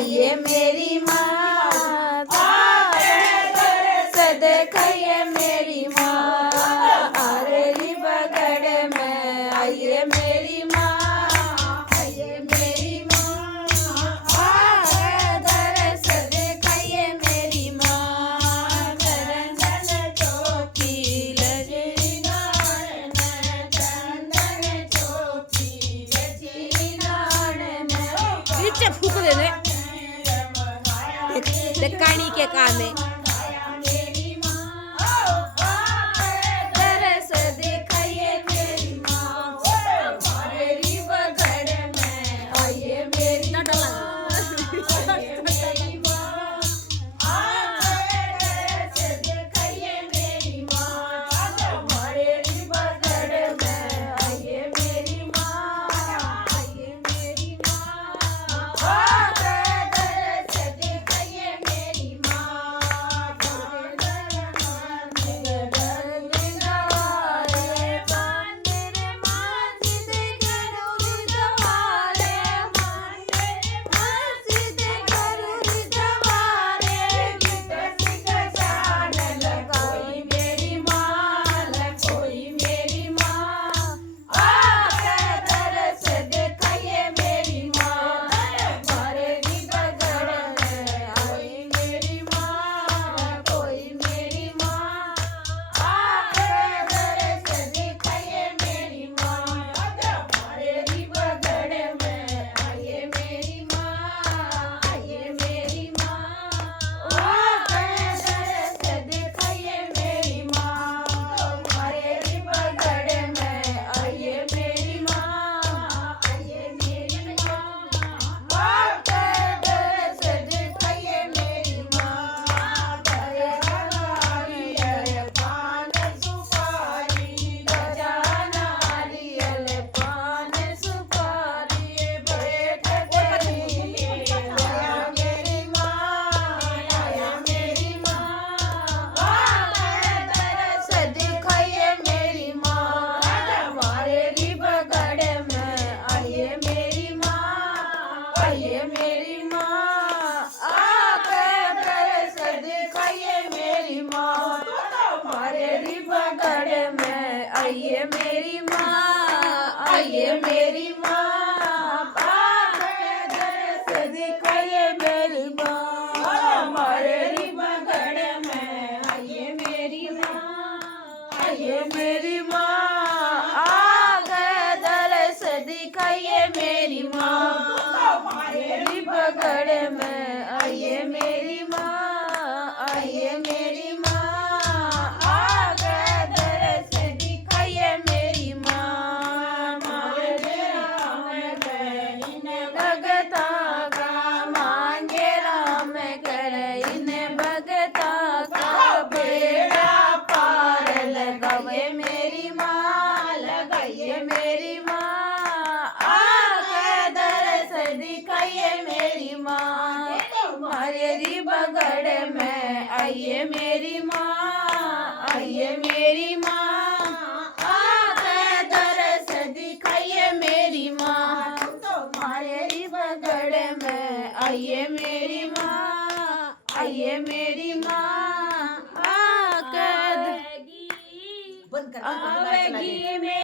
आइए मेरी माँ दरस दिखाइए मेरी माँ आरली बगड़ में आइए मेरी माँ आइए मेरी माँ दरस दिखाइए मेरी माँ चंदन चौकी लजरी नान चंदन चौकी लजरी नान नीचे फूक देने कानी के काम है दरस दिखाइए मेरी माँ मारेली बगड़ में आइए मेरी माँ आइए मेरी माँ दरस दिखाइए मेरी माँ मारेली बगड़ में आइए मेरी माँ आइए मेरी माँ दरस दिखाइए मेरी माँ आइए मेरी माँ आकर दरस दिखाइए मेरी माँ हमारे बगड़ में आइए मेरी माँ आइए मेरी माँ आकर दरस दिखाइए मेरी माँ हमारे बगड़ में आइए मेरी माँ आइए मेरी माँ आकर दरस दिखाइए मेरी माँ हमारे बगड़ में आइए मेरी माँ आइए मेरी माँ आकर दरस दिखाइए मेरी माँ मांगे राम कर इन्हें भगता का मांगे राम कर इन्हें भगता का बेड़ा पार लगावे मेरी माँ लगाइए मेरी माँ आकर दरस दिखाइए मेरी माँ तुम्हारे बगड़ में आइए मेरी माँ आइए मेरी माँ आकर दरस दिखाइए मेरी माँ तुम्हारे बगड़ में आइए मेरी माँ आइए मेरी माँ आकर आवेगी